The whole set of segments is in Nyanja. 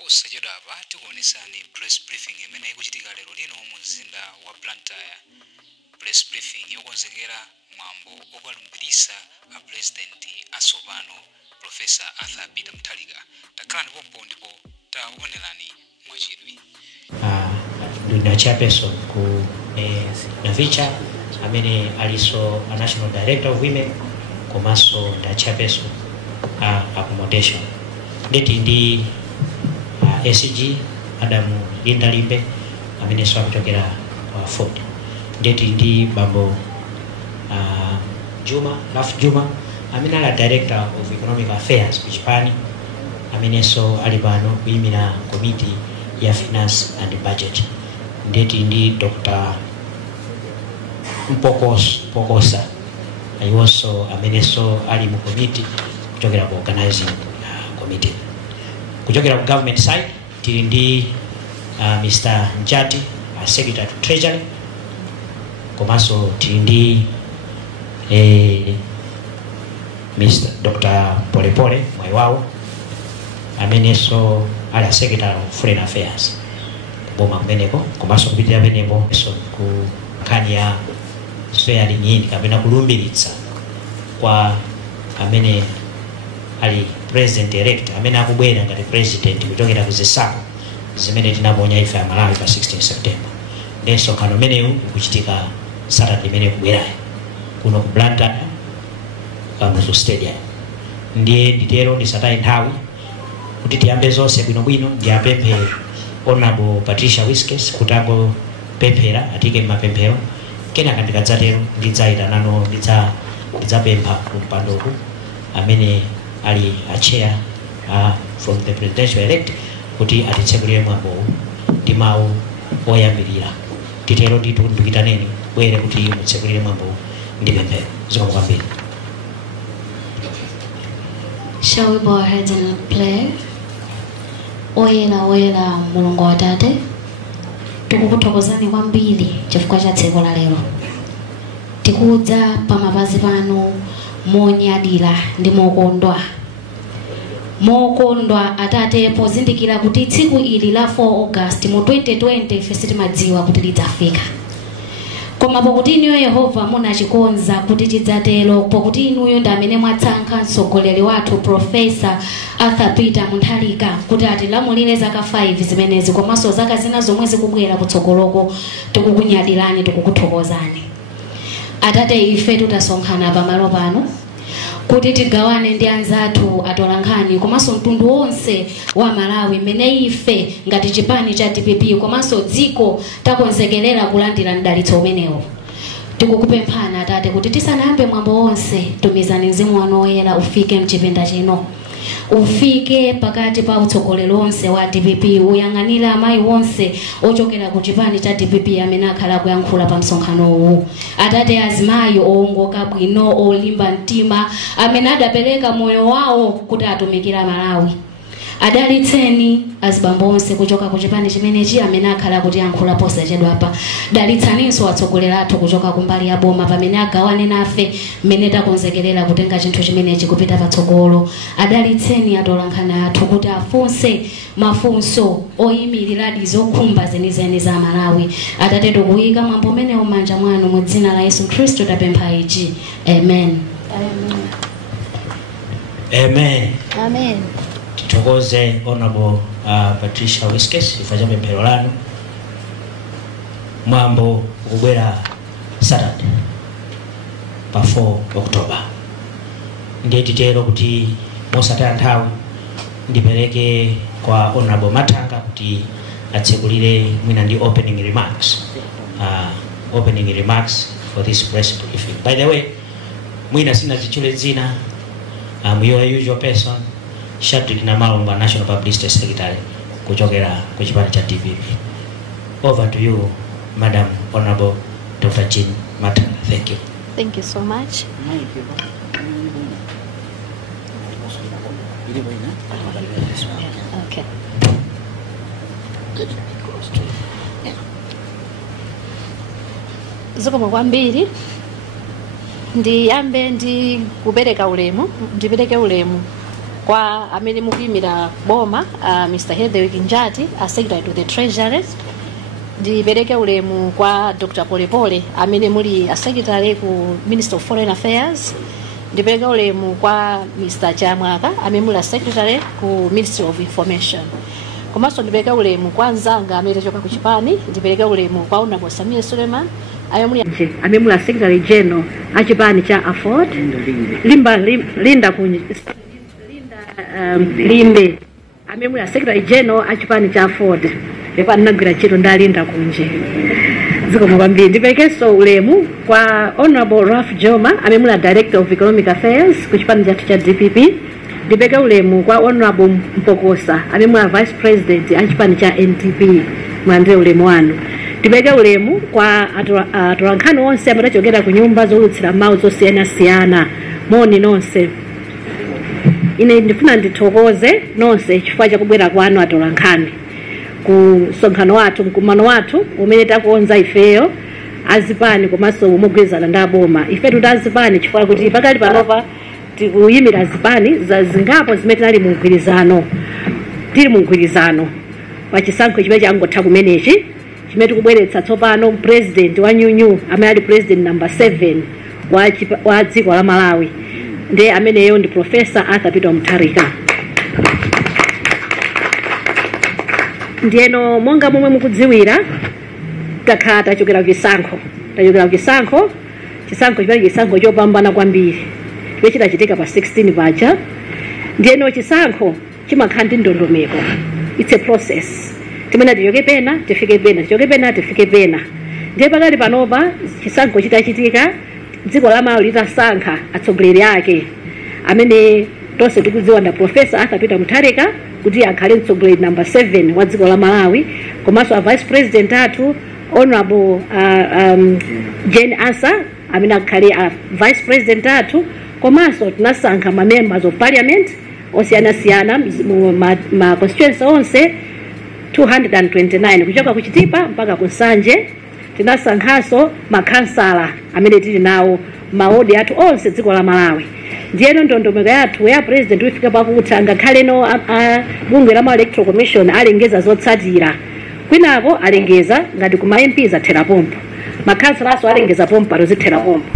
posachedwa apa tikuonesani press briefing imene ikuchitika lero lino mu mzinda wa Blantyre. Press briefing yokonzekera mwambo opalumbirisa a president asopano Professor Arthur Peter Mutharika. Takhala ndipo ndipo taonerani mwachidwi. Ndina chairperson ku Navicha amene aliso a National Director of Women komanso nda chairperson accommodation. Ndeti ndi SG Adamu Lindalimbe amene swakutokera Ford. Ndeti ndi bambo Juma amene ala Director of Economic Affairs kuchipani amene so alibano kuyimira committee ya finance and budget. Ndeti ndi Dr. Mpokosa also amene so ali mu committee kutokera ku organizing committee. Kutokera ku government side tili ndi Mr. Njati Secretary to Treasury komanso tili ndi Mr. Dr. Polepole Mwaiwawo amene so ali Secretary of Foreign Affairs boma kumeneko komanso kupitira penepo so ku nkhani ya swearing in kapena kulumbiritsa kwa amene ali president elect amene akubwera ngati president kuchokera ku zisako zimene tinaponya ife Malawi pa 16 September. Ndenso kano meneyu kuchitika Saturday imene kubwerayo kuno ku Blantyre Kambuzu Stadium. Ndiye nditero ndisataye nthawi kuti tiyambe zonse bwinobwino ndiyapemphe Honorable Patricia Whiskers kutango pemphera atike mapemphero kenaka ndikadzatero ndidzayitanano ndidzapempha kumpandoku amene ali a chair from the presidential elect kuti atitsekulire mwambo ndi mawu oyambirira titero nditu ndikitaneni bwere kuti mutsekulire mwambo ndi pemphero zikomo kwambiri. Shall we bow our heads and pray? Oyera Mulungu Atate, tikukuthokozani kwambiri chifukwa cha tsiku la lero. Tikudza pa mapazi pano monyadira ndi mokondwa Atate pozindikira kuti tsiku ili la 4 August mu 2020 ife sitimadziwa kuti lidzafika. Koma pokuti inu Yehova munachikonza kuti tidzatero pokuti inuyo ndi amene mwatsankha mtsogoleri wathu Professor Arthur Peter Mutharika kuti atilamulire zaka 5 zimenezi komanso zaka zina zomwe zikubwera kutsogoloko tikukunyadirani tikukuthokozani. Atate ife tutasonkhana pamalo pano kuti tigawane ndi anzathu atolankhani komanso mtundu wonse wa Malawi mene ife ngati chipani cha DPP komanso dziko takonzekerera kulandira mdalitso umenewo. Tikukupemphana Atate kuti tisanayambe mwambo wonse tumizani mzimu wanu woyera ufike mchipinda chino. Ufike pakati pa utsogoleri wonse wa DPP uyang'anira amayi wonse ochokera ku chipani cha DPP amene akhala kuyankhula pa msonkhano uwu. Atate azimayi owongoka bwino olimba mtima amene adapereka moyo wawo kuti atumikira Malawi. Adalitseni azibambo onse kuchoka ku chipani chimenechi amene akhala kuti yankhula posachedwa apa. Dalitsaninso atsogoleri athu kuchoka kumbali ya boma pamene agawane nafe mmene takonzekerera kutenga chinthu chimenechi kupita patsogolo. Adalitseni atolankhani athu kuti afunse mafunso oyimirira zokhumba zenizeni za Malawi. Atate tikuyika mwambo umenewu m'manja mwanu mu dzina la Yesu Khristu tapempha ichi. Amen. Amen. Amen. Titokoze Honorable Patricia Whiskers ifa pemphero lanu. Mwambo ukubwera Saturday pa 4 October. Ndiye titero kuti mosataya nthawi ndipereke kwa Honorable Matanga kuti atsekulire mwina ndi opening remarks for this press briefing. By the way, mwina sina zichule zina your usual person Shadrack Namalomba National Publicity Secretary kuchokera ku chipani cha DPP. Over to you, Madam Honorable Dr. Jean Matanga. Thank you. Thank you so much. Okay. Zikomo kwambiri ndiyambe ndi kupereka ulemu kwa amene mukuyimira boma Mr. Hedwig Njati, Secretary to the Treasury. Ndipereke ulemu kwa Dr. Polepole amene muli Secretary ku Minister of Foreign Affairs. Ndipereke ulemu kwa Mr. Chamwaka amene muli Secretary ku Ministry of Information. Komanso ndipereke ulemu kwa nzanga amene choka ku Chipani. Ndipereke ulemu kwa Honorable Samia Suleiman amene muli Secretary General a Chipani cha Afford. Linda Limbe amene muli Secretary General a Chipani cha Afford. Lepa nagwira chito ndalinda kunje. Ziko mwambiri ndipekeso ulemu kwa Honorable Ralph Joma amene muli Director of Economic Affairs ku Chipani cha DPP. Ndipeke ulemu kwa Honorable Mpokosa amene muli Vice President a Chipani cha NTP mwandire ulemu wanu. Ndipeke ulemu kwa atolankhani onse amene achokera ku nyumba zolutsira mawu zosiyana moni nonse. Ine ndifuna ndithokoze nonse chifukwa chakubwera kwanu atolankhani ku sonkhano wathu mkumano wathu umene takuonza ifeyo azipani komanso umugwizana ndaboma. Ife tutazipani chifukwa kuti pakali panopa tikuyimira azipani zingapo zimene tinali mugwirizano. Tili mugwirizano pachisankho chimene changotha kumenechi chimene tikubweretsa tsopano president wa nyunyu amene ali president number 7 wa dziko la Malawi ndiye ameneyo ndi Professor Arthur Peter Mutharika. Ndiyeno monga momwe mukudziwira takhala tachokera kuchisankho chisankho chimene chisankho chopambana kwambiri chimene chinachitika pa 16 paja. Ndiyeno chisankho chimakhala ndi ndondomeko. It's a process. Timene tichoke pena tifike pena, tichoke pena tifike pena. Ndiye pakali panopa chisankho chitachitika dziko la Malawi litasankha atsogoleri ake amene tonse tikudziwa nda Professor Arthur Peter Mutharika kuti akhale mtsogoleri number 7 wa dziko la Malawi, komanso a Vice President athu Honorable Jane Asa amene akhale a Vice President athu, komanso tinasankha ma members of parliament osiyana ma constituency onse 229 kuchoka ku Chitipa mpaka ku Nsanje. Tinasankhaso makhansala amene tili nawo maodi athu onse dziko la Malawi. Ndiyeno ndondomeko yathu ya president wifika pakutha ngakhale no bungwe la Electoral Commission alengeza zotsatira. Kwinako alengeza ngati kuma MPs athera pompo, makhansalaso alengeza pompo azithera pompo.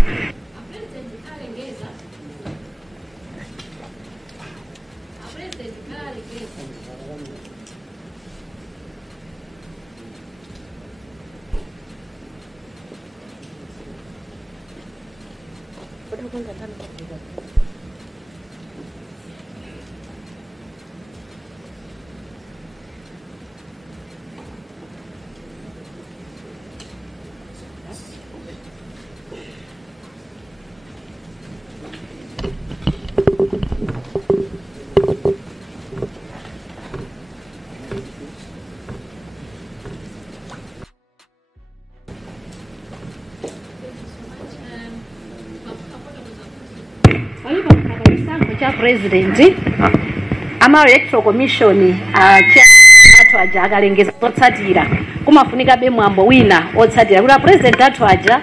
President ama Electoral Commission athu aja akalengeza zotsatira kumafunika be mwambo wina otsatira kuti president athu aja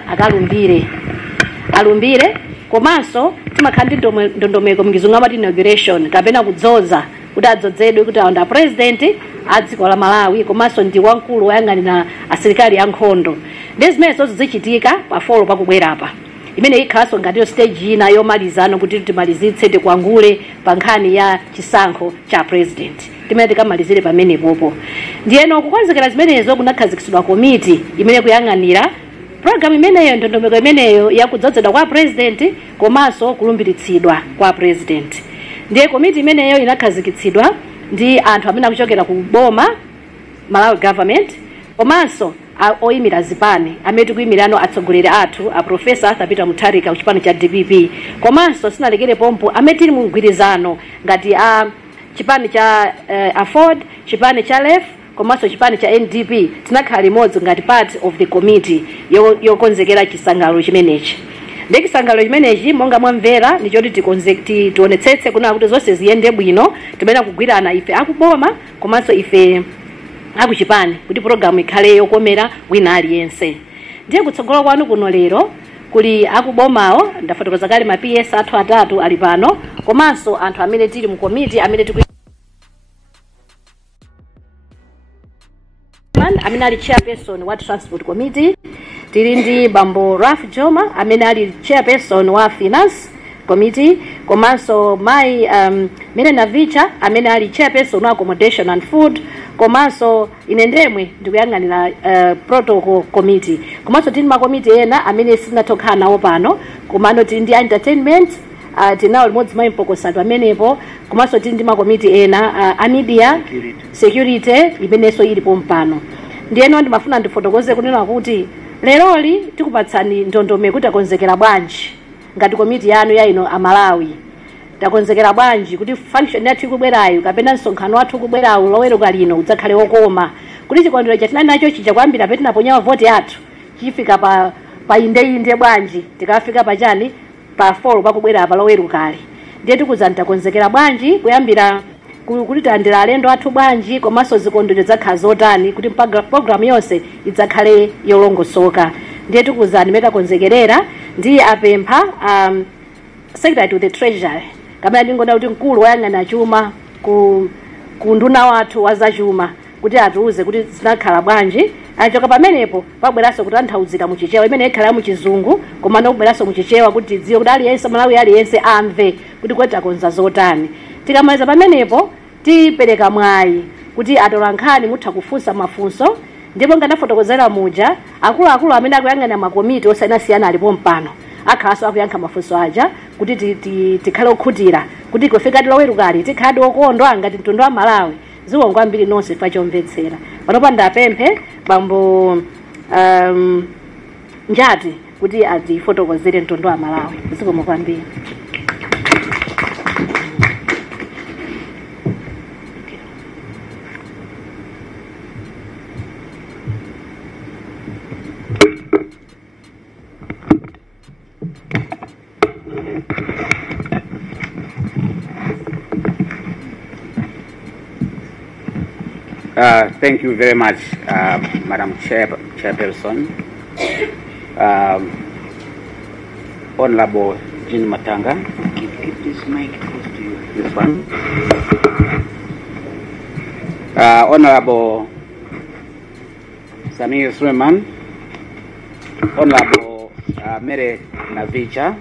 alumbire komanso timakhala ndi ndondomeko mngizungu amati inauguration kapena kudzoza kuti adzozedwe kuti aonda president a dziko la Malawi komanso ndi wamkulu woyang'anira asilikali ankhondo. Ndi zimene zichitika pa 4 pakubwerapa imene ikhaso ngatiyo stage ina yomalizano kuti timalizitse tikwangule pa nkhani ya chisankho cha president timene tikamalizire pamene popo. Ndiyeno kukonzekera zimenezo kunakhazikitsidwa komiti imene kuyang'anira program imeneyo ndondomeko imeneyo yakudzozedwa kwa president komanso kulumbiritsidwa kwa president. Ndiye komiti imeneyo inakhazikitsidwa ndi anthu amene akuchokera ku boma Malawi government komanso oyimira zipani amene tikuyimirano atsogoleri athu a Professor Arthur Peter Mutharika ku chipani cha DPP komanso sinalekere pompo amene tili mu mgwirizano ngati a chipani cha Afford, chipani cha LEF komanso chipani cha NDP tinakhala limodzi ngati part of the committee yokonzekera chisangalalo chimenechi. Ndi chisangalalo chimenechi monga mwamvera ndichoti tionetsetse kuna kuti zonse ziyende bwino timene kugwirana ife akuboma komanso ife akuchipani kuti program ikhale yokomera wina aliyense. Ndiye kutsogolo kwanu kuno lero kuli akubomawo ndafotokoza kale ma PS athu atatu ali pano komanso anthu amene tili mu committee amene amene ali chairperson wa transport committee, tili ndi bambo Raf Joma amene ali chairperson wa finance committee, komanso mai Mirena Vicha amene ali chairperson wa accommodation and food, komanso ine ndemwe ndikuyang'anira protocol committee, komanso tili ma committee ena amene sinatokhala nawo pano, komano tili ndi entertainment tinawo limodzi maimpokosatu amenepo, komanso tili ndi ma committee ena media security imenenso ilipo mpano. Ndiyeno ndimafuna ndifotokoze kunena kuti leroli tikupatsani ndondomeko kuti akonzekera bwanji ngati komiti yanu ya ino Amalawi. Takonzekera bwanji kuti function yathu ikubwerayo kapena msonkhano wathu ukubwerayo loweruka lino udzakhale wokoma, kuti chikondwerero chatinali nacho chija kwambira peti naponya vote yathu chifika pa inde bwanji tikafika pachani pa 4 pakubwera pa lowerukali. Ndiye tikuzani takonzekera bwanji kuyambira kuti tandira alendo athu bwanji komanso zikondwerero zakhala zotani kuti program yonse idzakhale yolongosoka. Ndiye tikuzani metakonzekerera ndi apempha secretary to the treasury kamene ndingoda kuti mkulu wayang'ana chuma ku nduna wathu wa zachuma kuti atiuze kuti zinakhala bwanji. Achoka pamenepo pabweranso kutanthauzira muchichewa imene ikhala mu chizungu koma nokubweranso muchichewa kuti dziwe kuti aliyense Malawi aliyense amve kuti kweta konza zotani. Tikamaliza pamenepo tipereka mwayi kuti atolankhani mutha kufunsa mafunso, ndipo nganafotokozera muja akulu amene akuyang'ana makomiti osiyanasiyana alipo mpano akhalanso akuyankha mafunso aja kuti tikhale okhutira kuti kufika tilowerukali tikhale okondwa ngati mtundu wa Malawi. Ziwongo ambiri nonse pachomvetsera panopa ndapemphe bambo Njati kuti atifotokozere mtundu wa Malawi. Zikomo kwambiri. Thank you very much, Madam Chairperson. Honorable Jean Matanga. Keep this mic close to you. This one. Honorable Samir Suleiman. Honorable Mirena Vicha.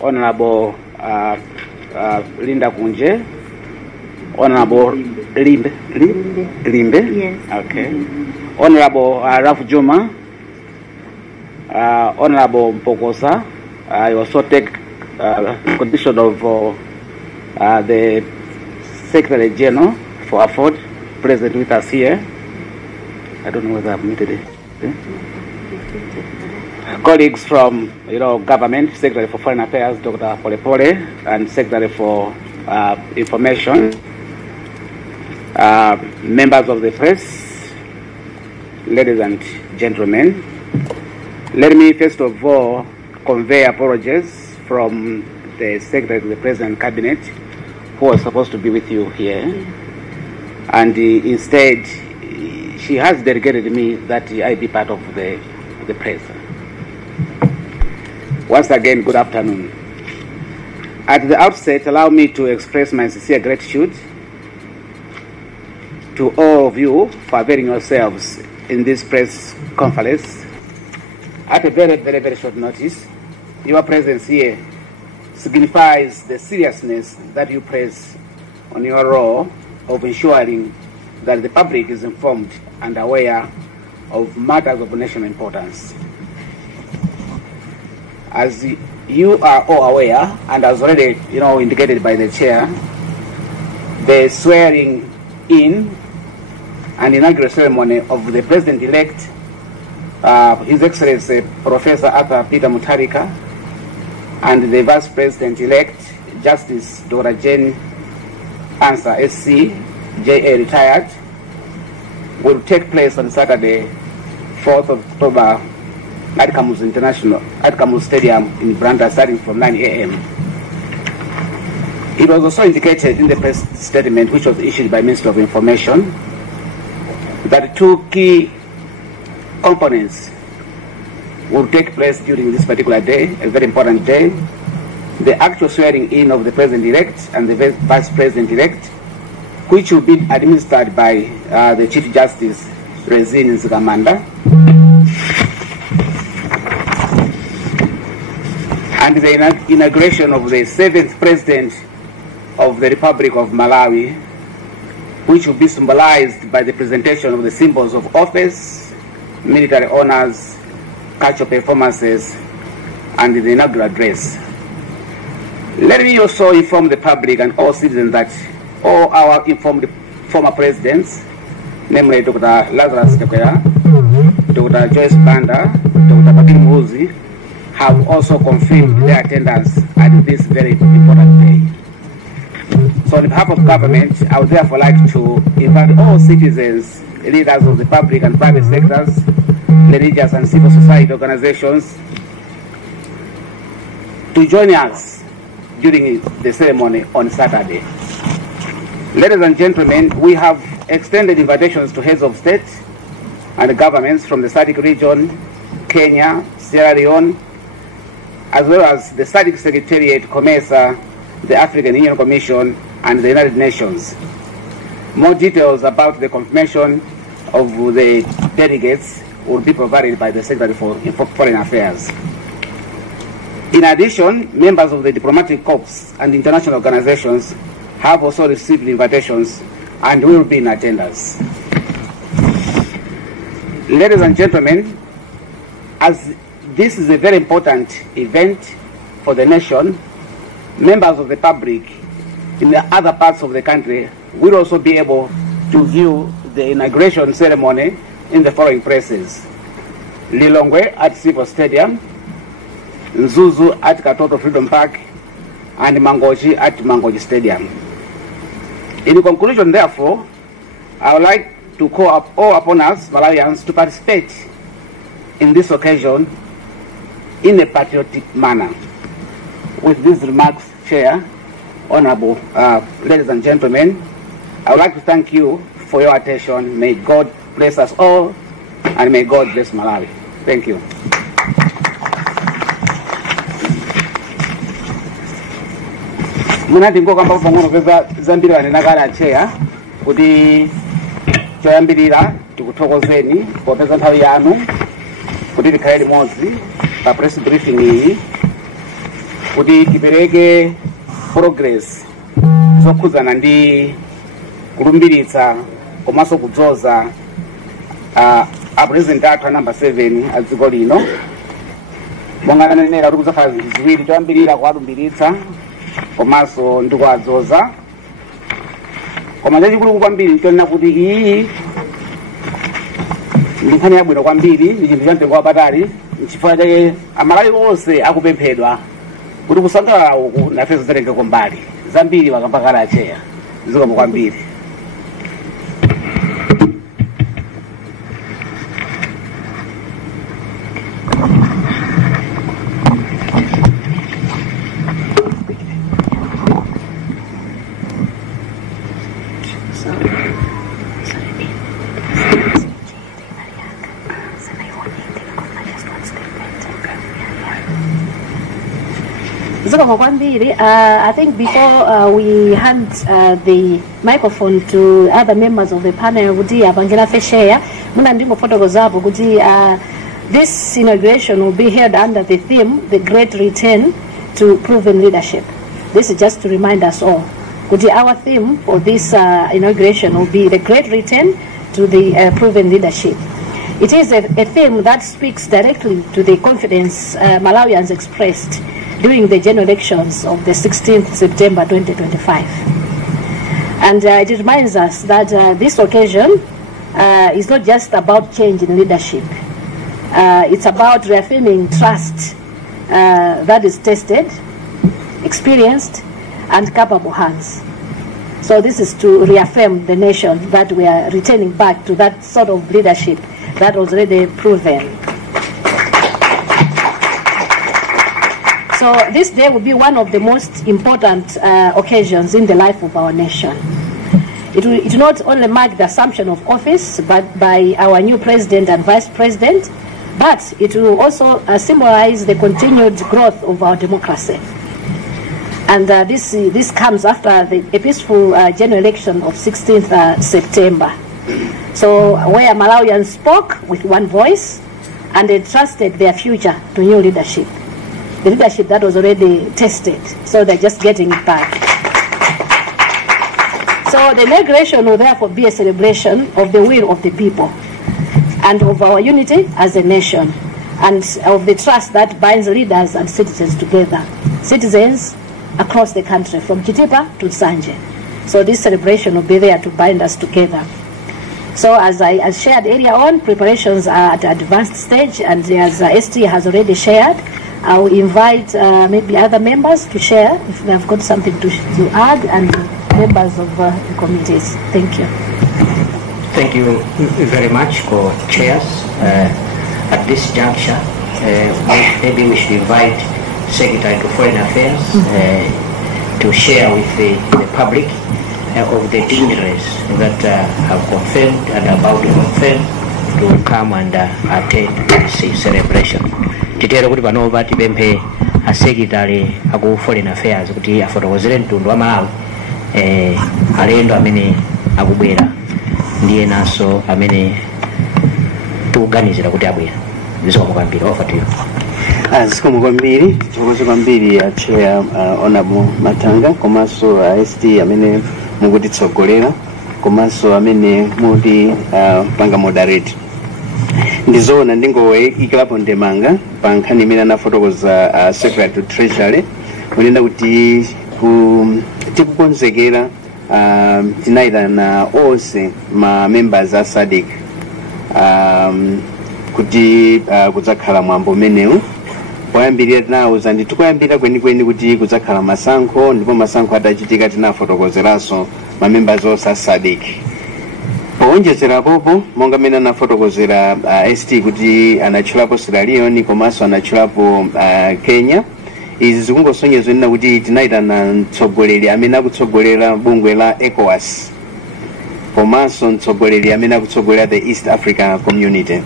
Honorable Linda Kunje. Honorable Limbe. Yes. Okay. Honorable Raf Joma. Honorable Mpokosa. I also take condition of the Secretary General for Afford, present with us here. I don't know whether I've muted it. Colleagues from government, Secretary for Foreign Affairs, Dr. Polepole, and Secretary for Information. Members of the press, ladies and gentlemen, let me first of all convey apologies from the Secretary to the President Cabinet, who was supposed to be with you here, and instead she has delegated me that I be part of the press. Once again, good afternoon. At the outset, allow me to express my sincere gratitude to all of you for availing yourselves in this press conference. At a very, very, very short notice, your presence here signifies the seriousness that you place on your role of ensuring that the public is informed and aware of matters of national importance. As you are all aware, and as already indicated by the chair, the swearing in and inaugural ceremony of the President-elect, His Excellency Professor Arthur Peter Mutharika, and the Vice President-elect, Justice Dr. Jane Ansah SC, JA retired, will take place on Saturday, 4th of October, at Kamus Stadium in Branda, starting from 9 a.m. It was also indicated in the press statement, which was issued by Minister of Information, that two key components will take place during this particular day, a very important day. The actual swearing in of the President-elect and the Vice President-elect, which will be administered by the Chief Justice, Rezin Nzigamanda. And the inauguration of the 7th President of the Republic of Malawi, which will be symbolized by the presentation of the symbols of office, military honors, cultural performances, and the inaugural address. Let me also inform the public and all citizens that all our informed former presidents, namely Dr. Lazarus Chakwera, Dr. Joyce Banda, Dr. Patrick Muzi, have also confirmed their attendance at this very important day. So on behalf of government, I would therefore like to invite all citizens, leaders of the public and private sectors, religious and civil society organizations to join us during the ceremony on Saturday. Ladies and gentlemen, we have extended invitations to heads of state and governments from the SADC region, Kenya, Sierra Leone, as well as the SADC Secretariat, COMESA, the African Union Commission, and the United Nations. More details about the confirmation of the delegates will be provided by the Secretary for Foreign Affairs. In addition, members of the diplomatic corps and international organizations have also received invitations and will be in attendance. Ladies and gentlemen, as this is a very important event for the nation, members of the public in the other parts of the country will also be able to view the inauguration ceremony in the following places: Lilongwe at Civil Stadium, Nzuzu at Katoto Freedom Park, and Mangoji at Mangoji Stadium. In conclusion, therefore, I would like to call up all upon us, Malawians, to participate in this occasion in a patriotic manner. With these remarks, Chair, Honorable ladies and gentlemen, I would like to thank you for your attention. May God bless us all, and may God bless Malawi. Thank you. Muna tingo kamba ufangono kweza zambiri wanenakala Chair kuti choyambirira tikuthokozeni popeza nthawi yanu kuti tikhale limodzi pa press briefing iyi kuti tipereke progress zokhudzana ndi kulumbiritsa komanso kudzoza a president athu a number 7 a dziko lino. Monga nanenera kuti kudzakhala zinthu ziwiri, choyambirira kuwalumbiritsa komanso ndi kuwadzoza. Koma chachikulu kwambiri nchonena kuti iyi ndi nkhani yabwino kwambiri, ndi chinthu cha mtengo wapatali, n'chifukwa chake Amalawi onse akupemphedwa kuti kusangalala uku nafeso zitengeko mbali zambiri wakambakala Chair. Zikomo kwambiri. I think before we hand the microphone to other members of the panel, this inauguration will be held under the theme, The Great Return to Proven Leadership. This is just to remind us all. Our theme for this inauguration will be The Great Return to the Proven Leadership. It is a theme that speaks directly to the confidence Malawians expressed during the general elections of the 16th September 2025. And it reminds us that this occasion is not just about change in leadership. It's about reaffirming trust that is tested, experienced, and capable hands. So this is to reaffirm the nation that we are returning back to that sort of leadership that was already proven. So this day will be one of the most important occasions in the life of our nation. It will not only mark the assumption of office, but by our new president and vice president, but it will also symbolize the continued growth of our democracy. And this comes after a peaceful general election of 16th September. So where Malawians spoke with one voice and they trusted their future to new leadership. The leadership that was already tested, so they're just getting it back. So the inauguration will therefore be a celebration of the will of the people and of our unity as a nation and of the trust that binds leaders and citizens together. Citizens across the country, from Chitipa to Nsanje. So this celebration will be there to bind us together. So as I shared earlier on, preparations are at an advanced stage, and as ST has already shared, I will invite maybe other members to share if they have got something to add, and members of the committees. Thank you. Thank you very much, co-chairs. At this juncture, maybe we should invite Secretary to Foreign Affairs to share with the public of the dignitaries that have confirmed and about to confirm to come and attend this celebration. Titero kuti pano pati pemphe a Secretary aku Foreign Affairs kuti afotokozere mtundu wa Malawi alendo amene akubwera ndiye naso amene tikuganizira kuti abwera. Zikomo kwambiri, over to you. Zikomo kwambiri, tikukoze kwambiri ya Chair Honorable Matanga komanso ST amene mukutitsogolera komanso amene muti panga moderate. Ndizoona ndingoyikirapo ndemanga pa nkhani imene anafotokoza Secretary to Treasury kunena kuti tikukonzekera tinayitana onse ma members a SADC kuti kudzakhala mwambo umenewu. Poyambirira tinawuza ndi tikuyambira kwenikweni kuti kudzakhala masankho, ndipo masankho atachitika tinafotokozeranso ma members onse a SADC. Powonjezera popo monga mene anafotokozera ST kuti anatchulapo Sierra Leone komanso anatchulapo Kenya. Izi zikungosonyeza nena kuti tinayitana mtsogoleri amene akutsogolera bungwe la ECOWAS komanso mtsogoleri amene akutsogolera the East Africa Community.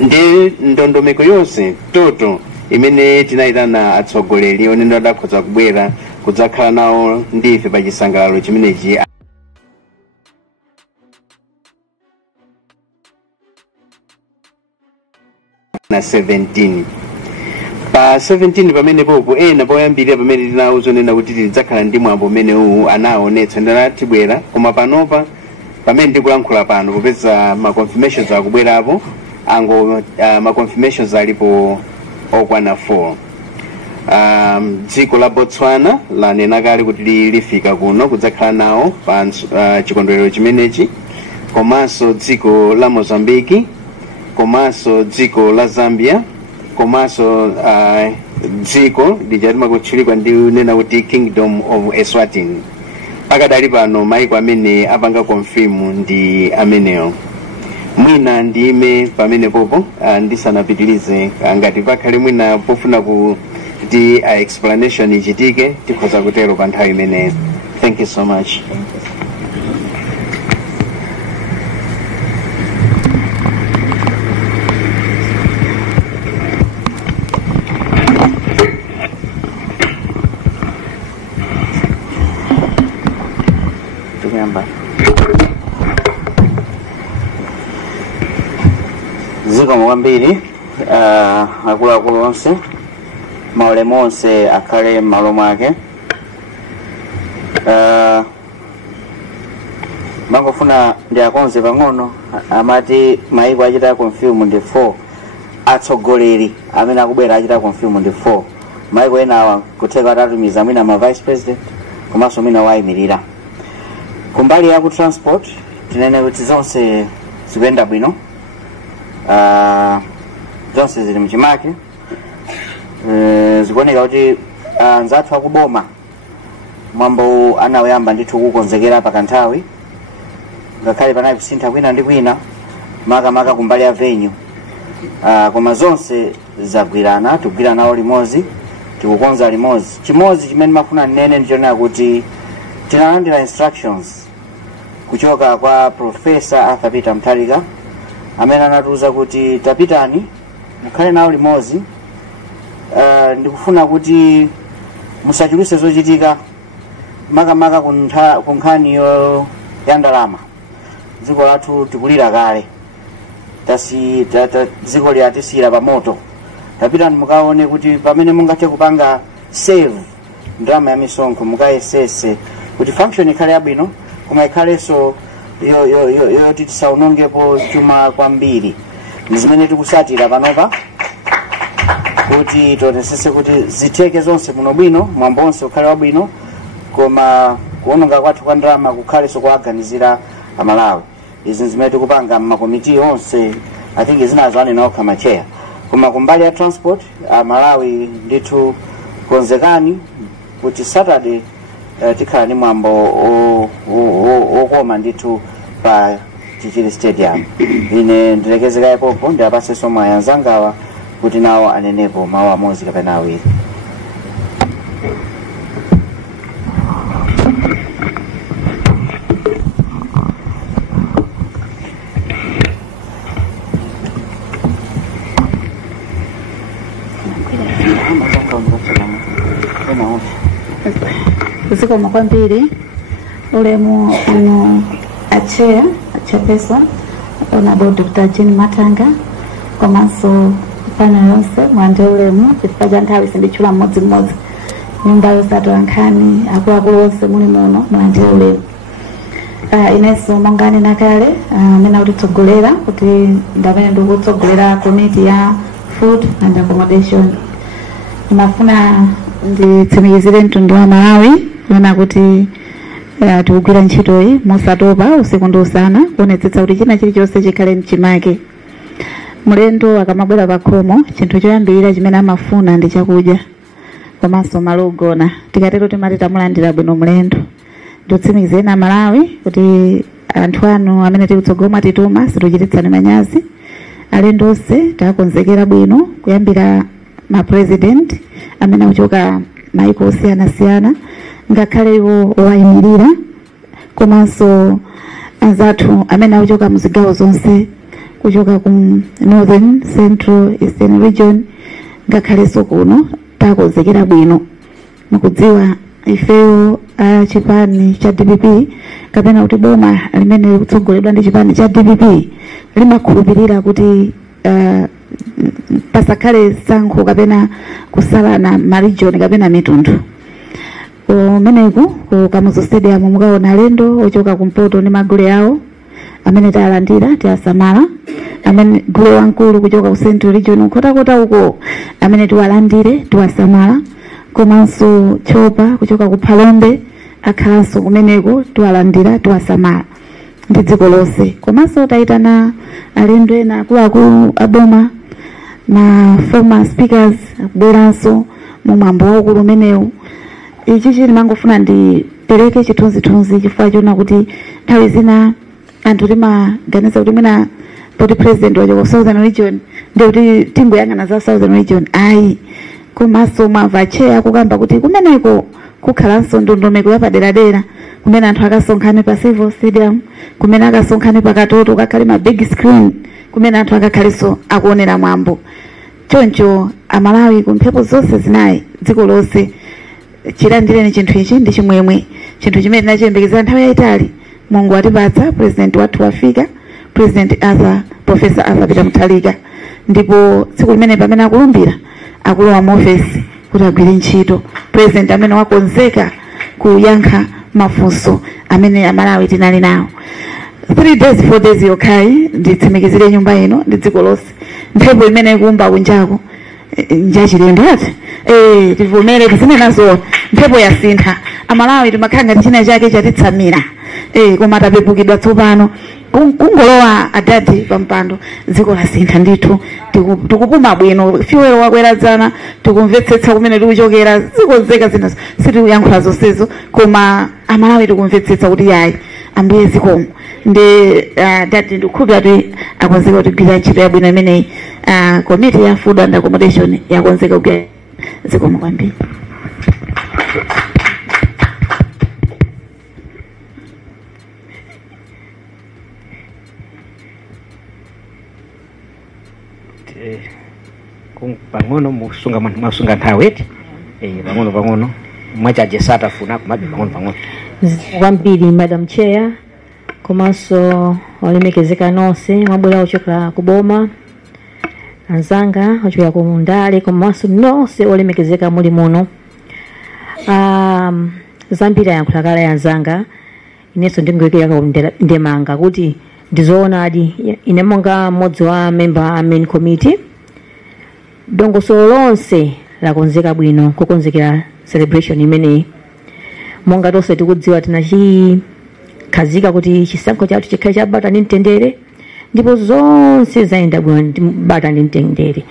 Ndi ndondomeko yonse toto imene tinayitana atsogoleri onena adakhoza kubwera kudzakhala nawo ndife pa chisangalalo chimenechi na 17. Pa 17 pamene popo ena poyambirira pamene tinawuza nena kuti tidzakhala ndi mwambo umene uwu anaonetsa ndatibwera, koma panopa pamene ndikulankhula pano popeza ma confirmations akubwerapo ma confirmations alipo okwana 4. Dziko la Botswana lanena kale kuti lifika kuno kudzakhala nawo pa chikondwerero chimenechi, komanso dziko la Mozambique, komanso dziko la Zambia, komanso dziko lijati kutchulikwa ndi nena kuti Kingdom of Eswatini. Pakadali pano maiko amene apanga confirm ndi amenewo. Mwina ndime pamene popo ndisanapitilize ngati pakhale mwina pofuna kuti explanation ichitike tikhoza kutero pa nthawi imeneyo. Thank you so much. Zikomo kwambiri akuluakulu onse maulemu onse akhale m'malo mwake. Mangofuna ndi akonze pang'ono amati maiko achita confirm ndi 4 atsogoleri amene akubwera achita confirm ndi 4. Maiko ena awa kutheka atatumiza mwina ma vice president komanso mwina wayimirira. Kumbali ya ku transport tinene kuti zonse zikuyenda bwino. Zonse zili mchimake. Zikuoneka kuti nzathu akuboma mwambo anaweyamba ndithu kukonzekera pakanthawi ngakhale panali kusintha kwina ndi kwina makamaka kumbali ya venue. Koma zonse zagwirana, tikugwiranawo limodzi, tikukonza limodzi. Chimodzi chimene mafuna nene ndichonera kuti tinalandira instructions kuchoka kwa Professor Arthur Peter Mutharika amene anatiuza kuti tapitani mukhale nawo limodzi. Ndikufuna kuti musachuluse zochitika makamaka ku nkhani ya ndalama. Dziko lathu tikulira kale, dziko liatisira pa moto. Tapitani mukaone kuti pamene mungathe kupanga save ndalama ya misonkho mukayesese kuti function ikhale yabwino, koma ikhalenso yoti tisaonongepo chuma kwambiri. Ndi zimene tikusatira panopa kuti tionesese kuti zitheke zonse muno bwino, mwambo wonse ukhale wabwino, koma kuononga kwathu kwa ndalama kukhalenso kuaganizira Amalawi. Izi zimene tikupanga m'makomiti onse, I think zinazo anena okha macheya. Koma kumbali ya transport Malawi ndithu konzekani kuti Saturday tikhala ni mwambo okoma ndithu pa Chichiri Stadium. Ine ndilekezeka ipopo ndiapase soma yanzangawa kuti nawo anenepo mawu amodzi kapena awiri. Zikoma kwambiri ulemu ano chairperson Honorable Dr. Jean Matanga komanso panel yonse mwande ulemu chifukwa cha nthawi sindichula mmodzi nyumba yonse atolankhani akuluakulu onse muli muno mwande ulemu. Inenso mongani nakale amene akutitsogolera kuti ndamene ndikutsogolera committee ya food and accommodation. Ndimafuna nditsimikizire mtundu wa Malawi kuona kuti tikugwira ntchito iyi mosatopa usiku ndi usana kuonetsetsa kuti china chilichonse chikhale mchimake. Mulendo akamabwera pa khomo chinthu choyambirira chimene amafuna ndi chakudya komanso malo ogona. Tikatero timati tamulandira bwino mulendo. Nditsimikizire na Malawi kuti anthu anu amene tikutsogola mwatituma situchititsani manyazi. Alendo onse takonzekera bwino kuyambira ma president amene akuchoka maiko osiyanasiyana ngakhale iwo owayimirira komanso anzathu amene akuchoka muzigawo zonse kuchoka ku Northern, Central, Eastern region ngakhalenso kuno takonzekera bwino. Mukudziwa ifeyo chipani cha DPP kapena kuti boma limene likutsogoledwa ndi chipani cha DPP limakhulupirira kuti pasakhale sankho kapena kusalana maregion kapena mitundu. Kumeneku ku Kamuzu Stadium mukaona alendo ochoka kumpoto ndi magule awo amene talandira tiasamala, amene gule wankulu kuchoka ku Central region kota uko amene tiwalandire tiwasamala, komanso chopa kuchoka ku Phalombe akhalanso kumeneko tiwalandira tiwasamala ndi dziko lonse. Komanso taitana alendo ena akuluakulu aboma na former speakers akubweranso mu mwambo waukulu umenewu. Ichi chili mangofuna ndipereke chithunzithunzi chifukwa chona kuti nthawi zina anthu timaganiza kuti mwina poti president wachoka Southern region ndi kuti tingoyang'ana za Southern region. Ayi, komanso mwamva cheya kukamba kuti kumeneko kukhalanso ndondomeko yapaderadera kumene anthu akasonkhane pa Civil Stadium, kumene akasonkhane pa Katoto kakhale ma big screen kumene anthu akakhalenso akuonera mwambo. Choncho Amalawi kumphepo zonse zinayi dziko lonse chilandireni chinthu ichi ndi chimwemwe, chinthu chimene tinachiyembekezera nthawi yayitali. Mulungu watipatsa president wathu wafika, President Professor Arthur Peter Mutharika, ndipo tsiku limene pamene akulumbira akulowa mu office kuti agwire ntchito. President amene wakonzeka kuyankha mafunso amene Amalawi tinali nawo. 3 days 4 days yokhayi nditsimikizire nyumba ino ndi dziko lonse mphepo imene ikumba kunjako njachilendo ati tivomere tizinenazo mphepo yasintha. Amalawi timakhala ngati china chake chatitsamira koma tapepukidwa tsopano kungolowa adadi pampando dziko lasintha ndithu tikupuma bwino fuel wakweradzana tikumvetsetsa kumene tikuchokera zikonzeka zinazo sitikuyankhula zonsezo koma Amalawi tikumvetsetsa kuti yayi ambuye zikomo ndi dadi ndikukhulupirira kuti akonzeka kuti gwira ntchito yabwino imeneyi. Committee ya food and accommodation yakonzeka kugwira zikomo kwambiri. pang'ono musunga nthawi pang'ono mwachaje satafuna kumabe pang'ono kwambiri Madam Chair komanso olemekezeka nonse mwabwera ochokera kuboma anzanga ochokera ku Ndale komanso nonse olemekezeka muli muno. Zambiri yankhula kale anzanga inenso ndingoyekera ndemanga kuti ndizoona adi ine monga mmodzi wa member a main committee dongosolo lonse lakonzeka bwino kukonzekera celebration imeneyi monga tonse tikudziwa tinachikhazika kuti chisankho chathu chikhale cha bata ndi mtendere ndipo zonse zayenda bwino ndi bata ndi mtendere.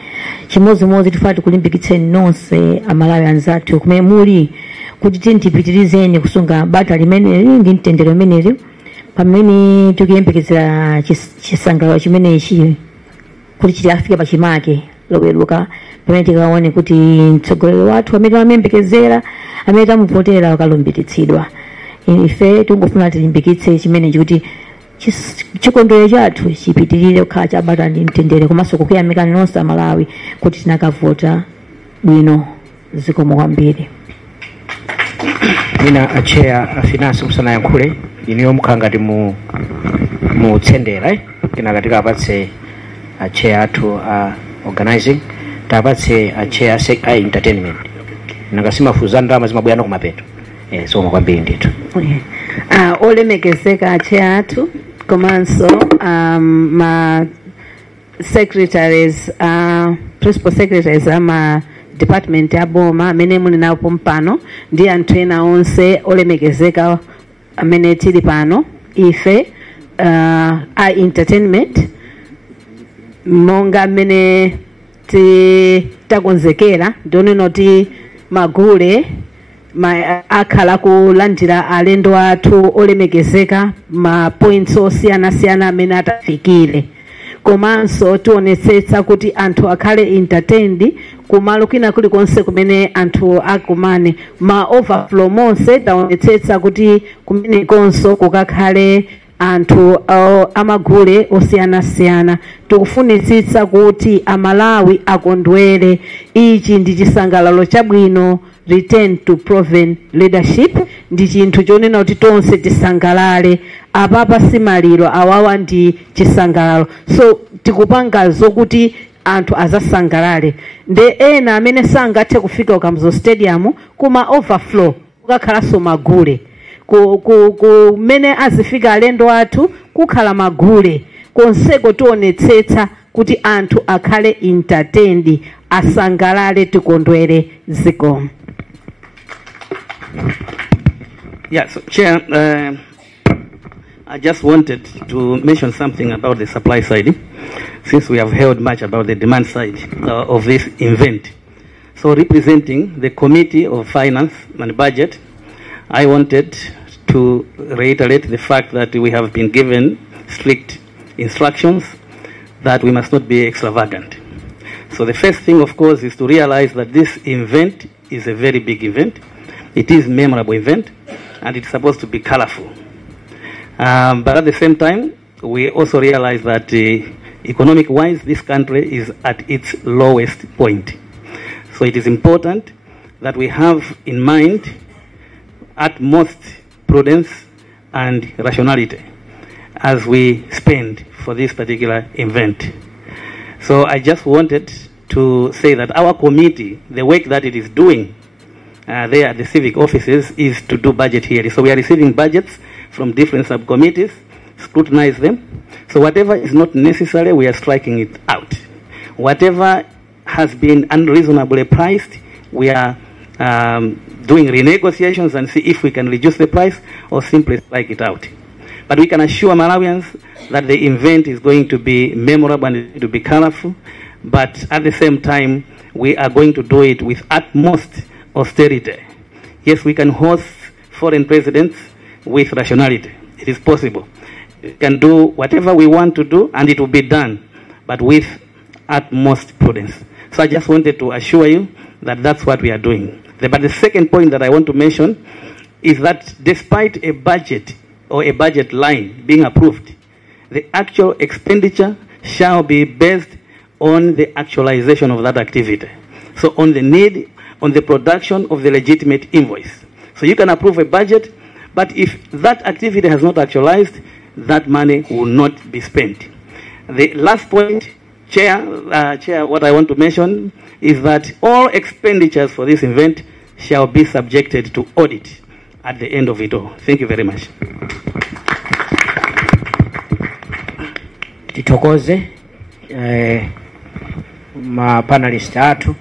Chimodzimodzi tifuna tikulimbikitseni nonse amalawi anzathu kumene muli kuti tipitirizeni kusunga bata limeneli ndi mtendere umeneli pamene tikuyembekezera chisangalalo chimenechi kuti chitafika pachimake loweruka pamene tikaone kuti mtsogoleri wathu amene amembekezera amene tamupotera akalumbiritsidwa. Ife tungofuna tilimbikitse chimenechi kuti chikondwerero chathu chipitirire kukhala cha bata ndi mtendere komanso kukuyamika nonse amalawi kuti tinakavota bwino. Zikomo kwambiri. Mina acheya afinansi musanayankhule iniyo mukangati mu tsendera kina katika apatse acheya athu a organizing tapatse acheya a entertainment nakasimafuza ndalama zimabwera kumapeto zikomo kwambiri ndithu. Olemekezeka acheya athu komanso ma secretaries principal secretaries ama department ya boma amene muli nawo pompano ndi anthu ena onse olemekezeka amene tili pano. Ife a entertainment monga amene takonzekera ndionena kuti magule akhala kulandira alendo athu olemekezeka ma points osiyanasiyana amene atafikire komanso tionetsetsa kuti anthu akhale entertained kumalo kwina kulikonse kumene anthu akumane ma overflow monse taonetsetsa kuti kumene konso kukakhale anthu amagule osiyanasiyana. Tikufunitsitsa kuti amalawi akondwere. Ichi ndi chisangalalo chabwino, return to proven leadership ndi chinthu chonena kuti tonse tisangalale. Apapa simaliro awawa ndi chisangalalo, so tikupanga zokuti anthu azasangalale. Nde ena amene sangathe kufika ukamzo stadium kuma overflow kukakhalanso magule kumene azifika alendo athu kukhala magule konseko tionetsetsa kuti anthu akhale entertained asangalale tikondwere. Zikomo. Yeah, so Chair, I just wanted to mention something about the supply side, since we have heard much about the demand side of this event. So representing the Committee of Finance and Budget, I wanted to reiterate the fact that we have been given strict instructions that we must not be extravagant. So the first thing, of course, is to realize that this event is a very big event. It is a memorable event, and it's supposed to be colorful. But at the same time, we also realize that economic-wise, this country is at its lowest point. So it is important that we have in mind utmost prudence and rationality as we spend for this particular event. So I just wanted to say that our committee, the work that it is doing there at the civic offices is to do budget hearings. So we are receiving budgets from different subcommittees, scrutinize them. So whatever is not necessary, we are striking it out. Whatever has been unreasonably priced, we are doing renegotiations and see if we can reduce the price or simply strike it out. But we can assure Malawians that the event is going to be memorable and to be colorful, but at the same time, we are going to do it with utmost austerity. Yes, we can host foreign presidents with rationality. It is possible. We can do whatever we want to do, and it will be done, but with utmost prudence. So I just wanted to assure you that that's what we are doing. But the second point that I want to mention is that despite a budget or a budget line being approved, the actual expenditure shall be based on the actualization of that activity. So on the need, on the production of the legitimate invoice. So you can approve a budget, but if that activity has not actualized, that money will not be spent. The last point, Chair, what I want to mention is that all expenditures for this event shall be subjected to audit at the end of it all. Thank you very much. Titokoze ma panelist athu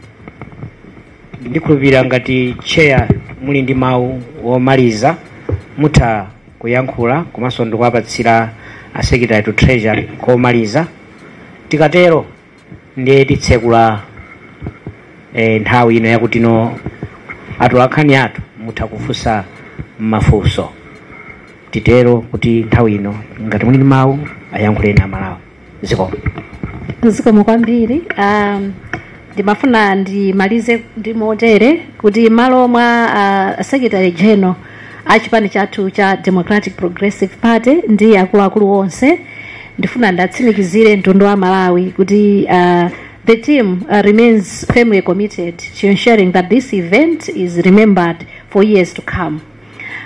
ndikulubira ngati chair muli ndi mawu womaliza mutha kuyankhula komanso ndikuwapatsira a secretary to treasury komaliza tikatero ndiye titsekula nthawi ino yakuti no atolankhani athu mutha kufunsa mafunso titero kuti nthawi ino ngati muli ndi mawu ayankhuleni amalawi zikomo kwambiri. Ndimafuna ndimalize ndi motere kuti malo mwa secretary general achipani chathu cha Democratic Progressive Party ndi akuluakulu onse ndifuna ndatsimikizire mtundu wa Malawi kuti the team remains firmly committed to ensuring that this event is remembered for years to come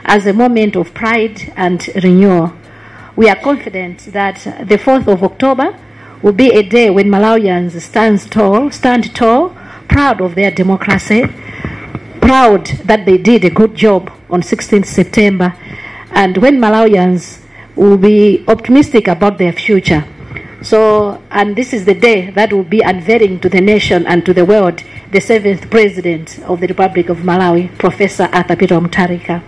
as a moment of pride and renewal. We are confident that the 4th of October will be a day when Malawians stand tall, proud of their democracy, proud that they did a good job on 16th September, and when Malawians will be optimistic about their future. So, and this is the day that will be unveiling to the nation and to the world the 7th President of the Republic of Malawi, Professor Arthur Peter Mutharika.